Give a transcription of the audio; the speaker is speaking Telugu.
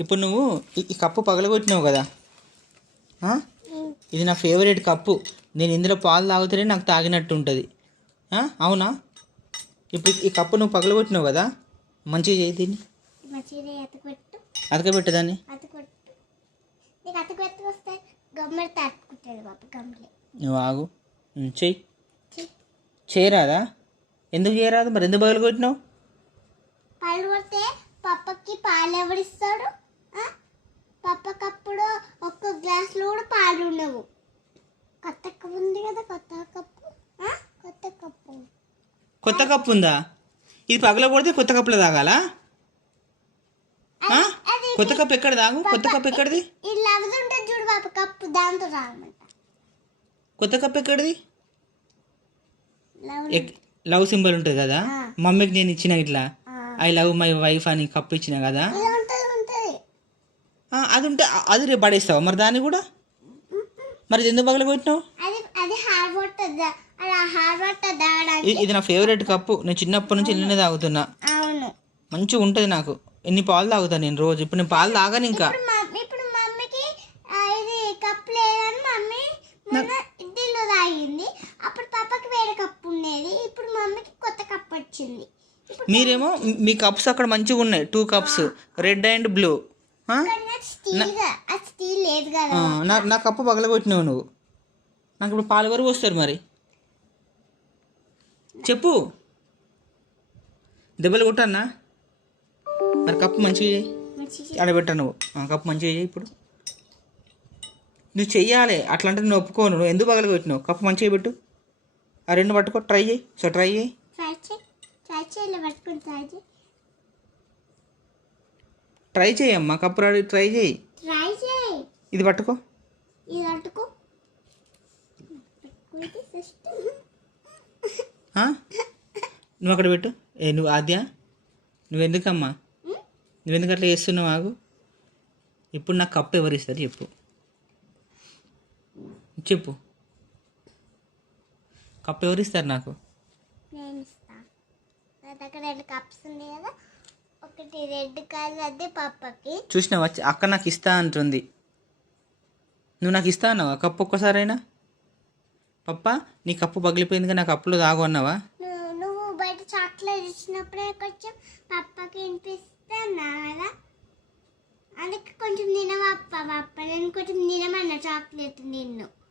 ఇప్పుడు నువ్వు ఈ కప్పు పగలగొట్టినావు కదా, ఇది నా ఫేవరెట్ కప్పు. నేను ఇందులో పాలు తాగుతూనే నాకు తాగినట్టు ఉంటుంది. అవునా? ఇప్పుడు ఈ కప్పు నువ్వు పగలగొట్టినావు కదా, మంచిగా చేయి దీన్ని. అతకబెట్టదాన్ని. నువ్వు ఆగు, చెయ్యి. చేయరాదా? ఎందుకు చేయరాదు? మరి ఎందుకు పగలగొట్టినావు? పాలు కొడితే పప్పకి పాలు ఎవరిస్తాడు? పప్పకప్పుడు ఒక్క గ్లాసులో కూడా పాలు ఉండవు. కొత్త కప్పు ఉంది కదా, కొత్త కప్పు ఉందా? ఇది పగల కొడితే కొత్త కప్పులో తాగాలా? కొత్త కప్పు ఎక్కడ తాగు? కొత్త కప్పు ఎక్కడిది? చూడు పాప, కప్పు దాంతో తాగమంట. కొత్త కప్పు ఎక్కడిది? లవ్ సింబల్ ఉంటుంది కదా, మమ్మీకి నేను ఇచ్చిన ఇట్లా ఐ లవ్ మై వైఫ్ అని కప్పు ఇచ్చిన కదా, అది ఉంటే అది రేపు పడేస్తావా మరి దాన్ని కూడా? మరి ఎందుకు పగల కొట్టినావు? ఇది నా ఫేవరెట్ కప్పు. నేను చిన్నప్పటి నుంచి ఇల్లనే తాగుతున్నా. మంచిగా ఉంటుంది నాకు. ఎన్ని పాలు తాగుతాను నేను రోజు. ఇప్పుడు నేను పాలు తాగాను ఇంకా. ఇప్పుడు మమ్మీకి ఇది కప్పు లేదని మమ్మీ ఇడ్లీలో తాగింది. అప్పుడు పాపకి వేరే కప్పు ఉండేది. ఇప్పుడు మమ్మీకి కొత్త కప్పు వచ్చింది. మీరేమో మీ కప్స్ అక్కడ మంచిగా ఉన్నాయి, 2 కప్స్, రెడ్ అండ్ బ్లూ. నా కప్పు పగలగొట్టినావు నువ్వు. నాకు ఇప్పుడు పాలు వరకు వస్తారు. మరి చెప్పు, దెబ్బలు కొట్టన్నా? మరి కప్పు మంచిగా చేయి, ఆడబెట్టా నువ్వు. కప్పు మంచిగా చేయి. ఇప్పుడు నువ్వు చెయ్యాలి, అట్లా అంటే నువ్వు ఒప్పుకోను. నువ్వు ఎందుకు పగలగొట్టినావు? కప్పు మంచిగా పెట్టు. ఆ 2 పట్టుకో, ట్రై చేయి. సో ట్రై చేయి. ట్రై చేయమ్మా, కప్పు రాడి ట్రై చేయి. ఇది పట్టుకో. నువ్వు అక్కడ పెట్టు. నువ్వు ఆద్య, నువ్వెందుకమ్మా, నువ్వెందుకు అట్లా చేస్తున్నావు? ఆగు. ఇప్పుడు నాకు కప్పు ఎవరు ఇస్తారు చెప్పు. చెప్పు, కప్పు ఎవరు ఇస్తారు నాకు? ఒకటి రెడ్ కలర్, అది పప్పకి. చూసినావా, అక్క నాకు ఇస్తా అంటుంది. నువ్వు నాకు ఇస్తా అన్నావా కప్పు ఒక్కసారైనా? పప్ప, నీ కప్పు పగిలిపోయింది కానీ నా కప్పులో తాగు అన్నావా? నువ్వు బయట చాక్లెట్ ఇచ్చినప్పుడే కొంచెం పప్పకి వినిపిస్తున్నా కదా, అందుకే కొంచెం తినవా పప్ప. నేను కొంచెం తినమన్నా చాక్లెట్ నిన్ను.